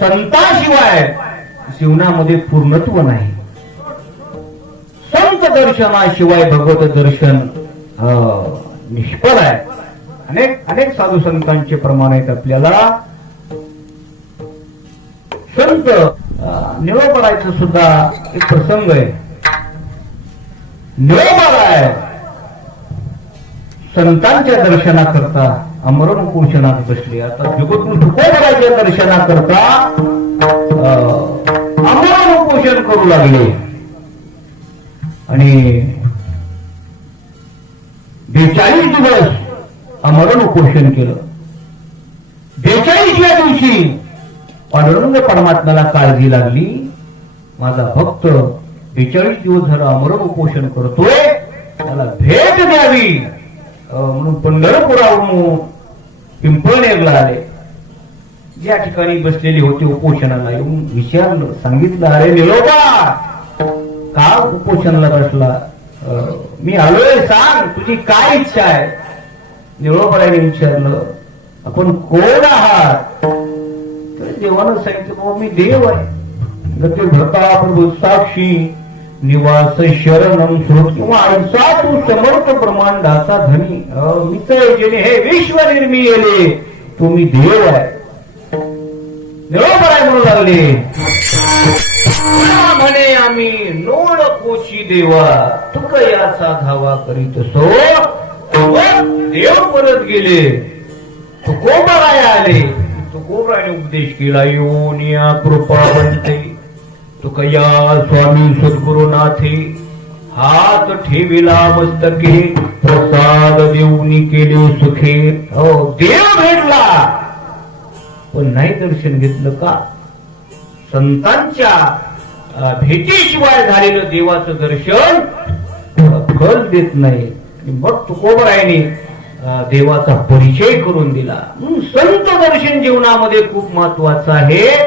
संताशिवाय जीवनामध्ये पूर्णत्व नाही. संत दर्शनाशिवाय भगवत दर्शन निष्फळ आहे. अनेक अनेक साधू संतांचे प्रमाण आहेत आपल्याला. संत अं, सुद्धा एक प्रसंग आहे. निळोबराय संतांच्या दर्शनाकरता अमरण उपोषणात बसले. आता जगद्गुरु तुकोबराच्या दर्शनाकरता अमरण उपोषण करू लागले. आणि बेचाळीस दिवस अमरण उपोषण केलं. बेचाळीसव्या दिवशी पांडुरंग परमात्म्याला काळजी लागली. माझा भक्त बेचाळीस दिवस झालं अमरण उपोषण करतोय. त्याला भेट द्यावी. म्हणून पंढरपुरावरून पिंपळनेरला आले ज्या ठिकाणी बसलेले होते उपोषणाला येऊन विचारलं सांगितलं अरे निलोबा का उपोषणाला बसला. मी आलोय सांग तुझी काय इच्छा आहे? निळोबराने विचारलं आपण कोण आहात? तर देवानं सांगितलं मी देव आहे. गती भरता आपण साक्षी निवास शरणम स्रोत किंवा आमचा तू समर्थ ब्रह्मांडाचा धनी। मित्र जेणे हे विश्व निर्मिले तुम्ही देव आहे। निळोबर आहे म्हणू लागले। म्हणे आम्ही नोड कोशी देवा तुक याचा धावा करीत असो। देव परत गेले। तुकोबराय आले। तुकोबराने उपदेश केला योनिया कृपा बनते तुकया स्वामी सद्गुरुनाथे हात ठेविला मस्तके प्रसाद देऊनी केले सुखे. हो देव भेटला. पण नाही दर्शन घेतलं का? संतांच्या भेटीशिवाय झालेलं देवाचं दर्शन फल देत नाही. मग तुकोबरायने देवाचा परिचय करून दिला. म्हणून संत दर्शन जीवनामध्ये खूप महत्वाचं आहे.